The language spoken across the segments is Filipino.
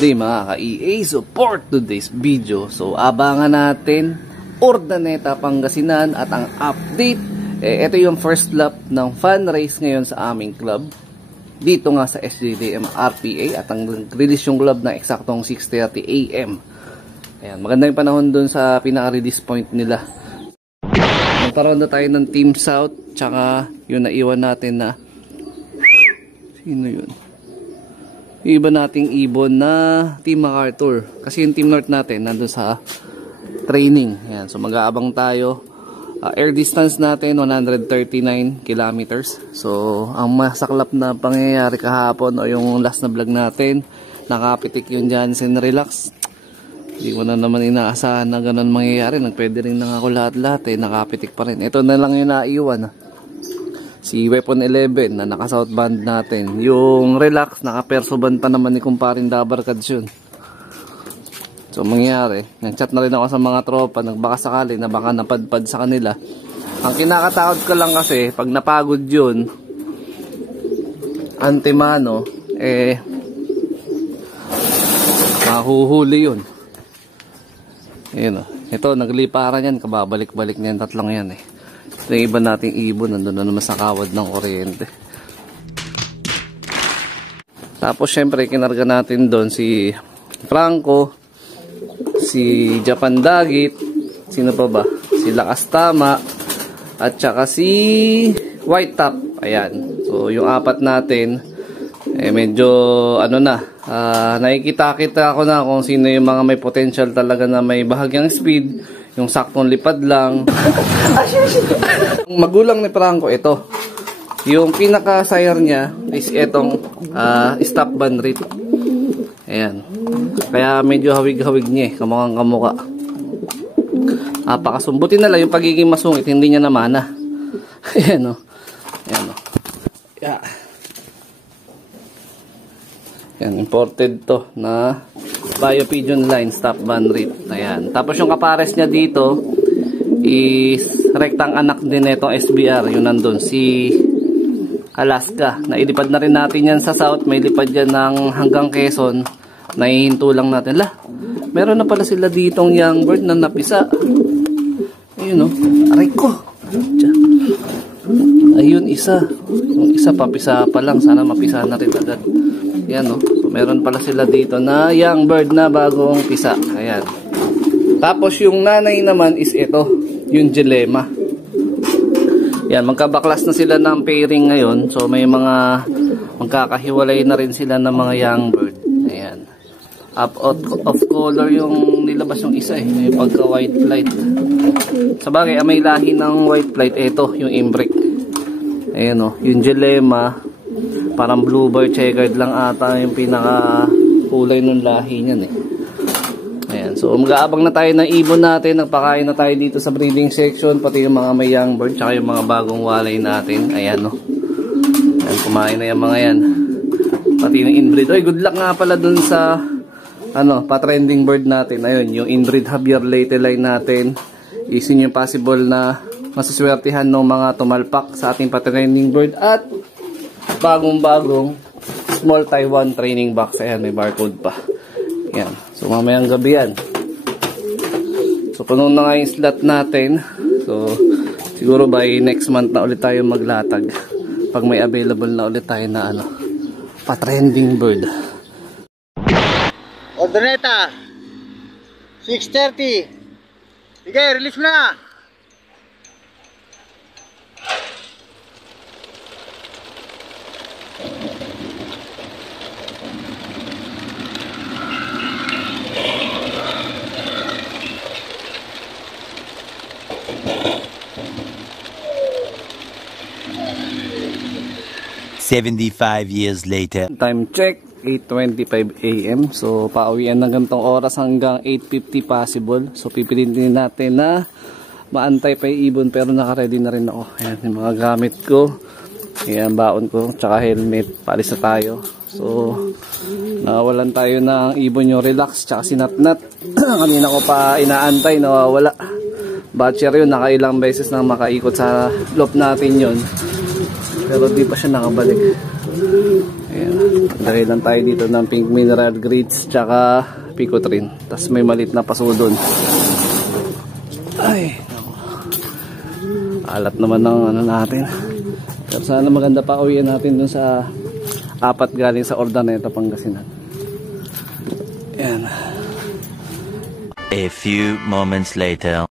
day mga ka-EA. So for today's video, so abangan natin Urdaneta, Pangasinan at ang update. Ito yung first lap ng fun race ngayon sa aming club. Dito nga sa SJDM RPA at ang release yung club na eksaktong 6:30 AM. Ayan, maganda yung panahon dun sa pinaka-release point nila. Nagparoon na tayo ng Team South, tsaka yung naiwan natin na sino yun? Yung iba nating ibon na Team MacArthur. Kasi yung Team North natin nandun sa training. Ayan, so mag-aabang tayo. Air distance natin 139 kilometers. So ang masaklap na pangyayari kahapon o yung last na vlog natin, nakapitik yung Jansen Relax. Hindi ko na naman inaasahan na ganun mangyayari. Nagpwede rin na ako lahat-lahat nakapitik pa rin. Ito na lang yung naiwan. Si Weapon 11 na naka-southband natin. Yung Relax, naka-perso band pa naman ni kumparing Dabarkads yun. So mangyayari, nag-chat na rin ako sa mga tropa, nagbaka sakali na baka napadpad sa kanila. Ang kinakatakot ko lang kasi, pag napagod yun, antemano, mahuhuli yun. Ayun o. Ito, nagliparan yan, kababalik-balik na yung tatlong yan Ito yung iba nating ibon, nandun na naman sa kawad ng kuryente. Tapos syempre, kinarga natin doon si Franco, si Japan Dagit, sino pa ba? Si Lakas Tama, at saka si White Top. Ayan. So, yung apat natin, medyo, nakikita-kita ko na kung sino yung mga may potential talaga na may bahagyang speed, yung saktong lipad lang. Magulang ni Franco, ito. Yung pinaka-sire niya is itong stop band rate. Ayan. Kaya medyo hawig-hawig niya kamukhang kamukha. Pakasumbutin na lang yung pagiging masungit, hindi niya namana. Ayan o. Ayan o. Yeah. Ayan, imported to na Bio Pigeon Line stop band rate. Ayan. Tapos yung kapares niya dito is rektang anak din itong SBR. Yung nandun, si Alaska. Nailipad na rin natin yan sa south. May lipad yan ng hanggang Quezon. Naihinto lang natin. Meron na pala sila ditong young bird na napisa. Ayun o. Aray ko. Ayun isa. Yung isa papisa pa lang. Sana mapisa na rin agad. Ayan o. So, meron pala sila dito na young bird na bagong pisa. Ayan. Tapos yung nanay naman is ito. Yung Dilema. Yan, magkabaklas na sila ng pairing ngayon. So may mga magkakahiwalay na rin sila ng mga young bird. Ayan. Up of color yung nilabas yung isa may pagka white flight. Sabagay, may lahi ng white flight. Ito, yung imbric. Ayan o, yung Dilema. Parang bluebird checkered lang ata yung pinaka kulay ng lahi niyan Ayan, so mag-aabang na tayo ng ibon natin. Nagpakain na tayo dito sa breeding section, pati yung mga may young bird, tsaka yung mga bagong walay natin. Ayan o. Ayan, kumain na yung mga yan. Pati yung inbreed. Oy, good luck nga pala dun sa pa-trending bird natin. Ayun, yung inbreed Javier Leyte line natin. Isin yung possible na masuswertihan ng mga tumalpak sa ating pa-trending bird. At bagong-bagong small Taiwan training box. Ayan, may barcode pa. Yan. So mamayang gabi yan. So puno na nga yung slot natin. So siguro by next month na ulit tayo maglatag. Pag may available na ulit tayo na pa-trending bird. Urdaneta 6:30. Sige, release mo na. "75 years later." Time check, 8:25 AM. So pauwian ng ganitong oras hanggang 8:50 possible. So pipilitin natin na maantay pa yung ibon, pero naka-ready na rin ako. Ayan yung mga gamit ko. Ayan, baon ko, tsaka helmet. Paalis na tayo. So nawalan tayo ng ibon yung Relax, tsaka si Natnat. Kanina ko pa inaantay, nawawala. Batcher yun, nakailang beses na makaikot sa loop natin yun. Pero di pa siya nakabalik. Ayan. Lagay lang tayo dito ng pink mineral grits tsaka picotrin. Tapos may malit na paso doon. Ay, alat naman ng ano natin. Pero sana maganda pa uwian natin dun sa 4 galing sa Ordaneta, Pangasinan. Ayan. A few moments later.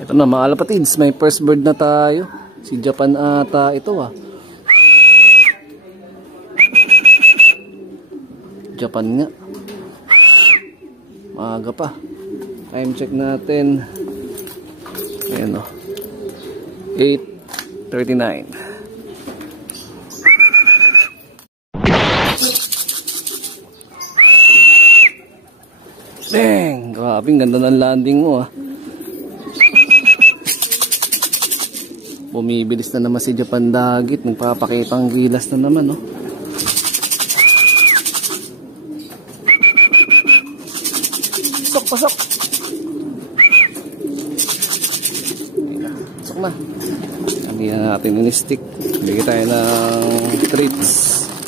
Ito na mga kalapatids, may first bird na tayo. Si Japan ata ito ah. Japan nga. Maaga pa. Time check natin. Ayan o. 8:39. Dang! Grabe, ganda ng landing mo ah. Bumibilis na naman si Japan Dagit. Nagpapakitang gilas na naman, no? Pasok, pasok! Pasok na. Hindi na natin in-stick. Bigyan tayo ng treats.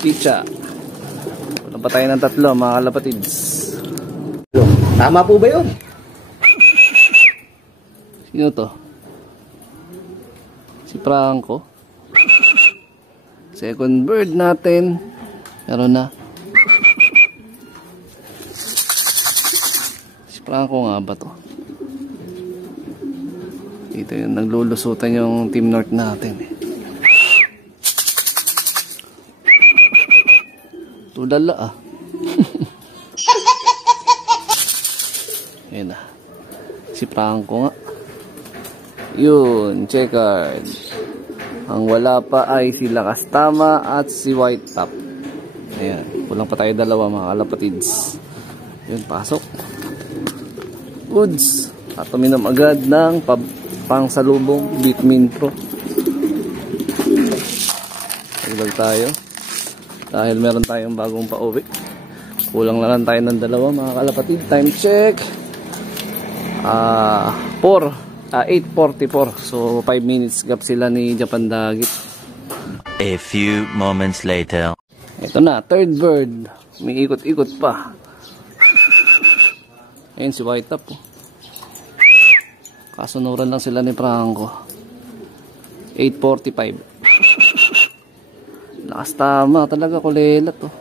Pizza. Wala pa tayo ng 3, mga kalapatids. Tama po ba yun? Sino to? Si Franco. Second bird natin. Meron na. Si Franco nga ba to? Dito yung naglulusutan yung Team North natin eh. Tulala ah. Ayan na. Si Franco nga. Yun, checkered. Ang wala pa ay si Lakastama at si White Top. Ayan, kulang pa tayo 2 mga kalapatids. Yun, pasok. Goods. At uminom agad ng pangsalubong Bitmin Pro. Tagdag tayo. Dahil meron tayong bagong pauwi. Kulang na lang tayo ng 2 mga kalapatid. Time check. 8:44. So 5 minutes gap sila ni Japan Dagit. A few moments later. Ito na, third bird. May ikot-ikot pa. Ayun si White Top. Kasunuran lang sila ni Franco. 8:45. Lakas tama talaga, kulela to.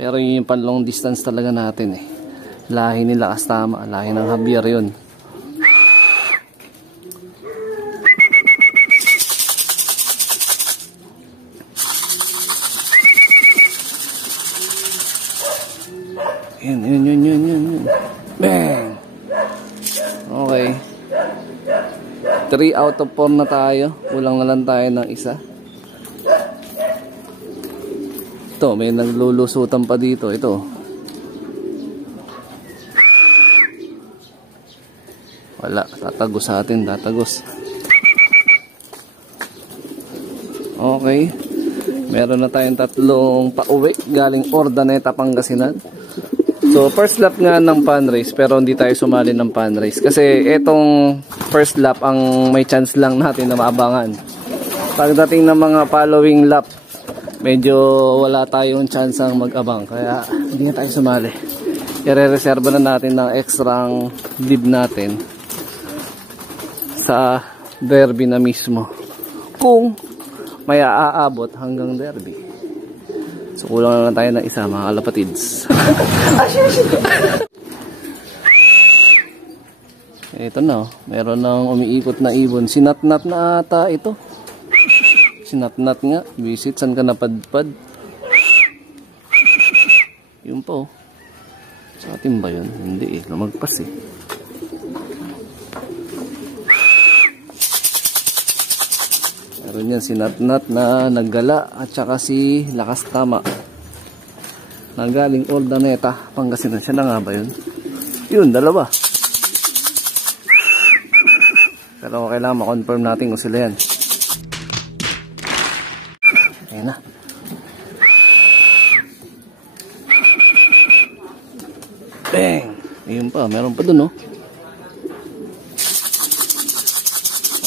Pero yun yung pan long distance talaga natin eh. Lahi ni Lakastama, lahi ng Javier yun. Yun. Bang! Okay. 3 out of 4 na tayo. Kulang na lang tayo ng 1. Ito, may naglulusutan pa dito. Ito. Wala, tatagos sa atin, tatagos. Okay. Meron na tayong 3 pauwi galing Ordaneta, Pangasinan. So, first lap nga ng pan race, pero hindi tayo sumali ng pan race. Kasi itong first lap ang may chance lang natin na maabangan. Pagdating ng mga following lap, medyo wala tayong chance ang mag-abang. Kaya hindi na tayo sumali. I-reserve na natin ng extrang leave natin sa derby na mismo. Kung may aabot hanggang derby. So kulang na lang tayo ng 1 mga kalapatids. Ito na oh. Meron nang umiikot na ibon. Sinatnat na ata ito. Sinatnat nga. Visit, saan ka napadpad? Yun po. Sa atin ba yun? Hindi eh. Lumagpas eh. Meron yan si Natnat na naggala at saka si Lakastama na galing Ordaneta, Pangasinan. Siya na nga ba yun? Yun, 2. Pero kailangan ma-confirm natin kung sila yan. Ayan na. Bang! Ayun pa, meron pa dun oh.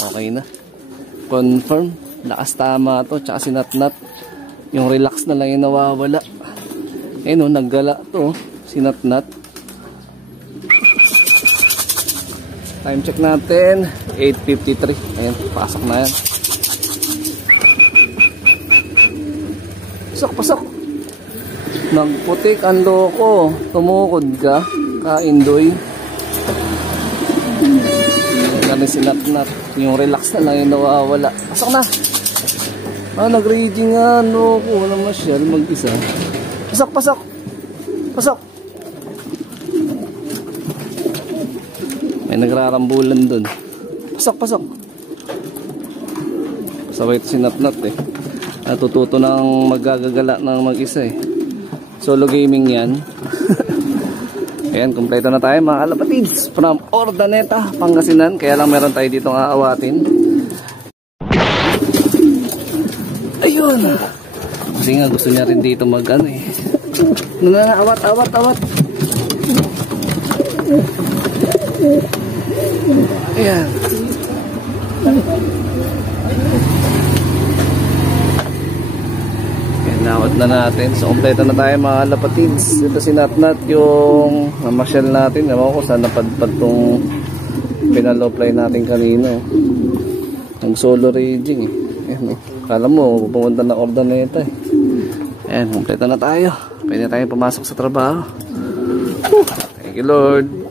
Okay na. Confirm. Lakastama to, tsaka si Natnat. Yung relax na lang yung nawawala. Ayun o, naggala to. Sinatnat. Time check natin. 8:53. Ayan, pasok na yan. Pasok, pasok. Nagputik ang loko. Tumukod ka. Kaindoy. Ganun sinatnat. Yung relax na lang yung nawawala. Pasok na. Nag-raging nga. Loko. Walang masyal. Mag-isa. Pasok, pasok. Pasok. May nagrarambulan dun. Pasok, pasok. Sabay ito sinatnat eh. Natututo ng magagagala ng mag-isa eh. Solo gaming yan. Ayan, kompleto na tayo mga kalapatids. From Ordaneta, Pangasinan. Kaya lang meron tayo dito aawatin. Ayun. Kasi nga gusto niya rin dito mag-ano eh. Awat, awat, awat. Ayan. Nawat na natin. So, kompleto na tayo mga lapatids. Ito si Natnat yung namasyal natin. Ewan ko saan napadpad tong pinaloplay natin kanino. Ang solo raging eh. Ayan, kala mo, pupunta na Ordaneta eh. Ayan, kompleto na tayo. Pwede tayo pumasok sa trabaho. Thank you Lord.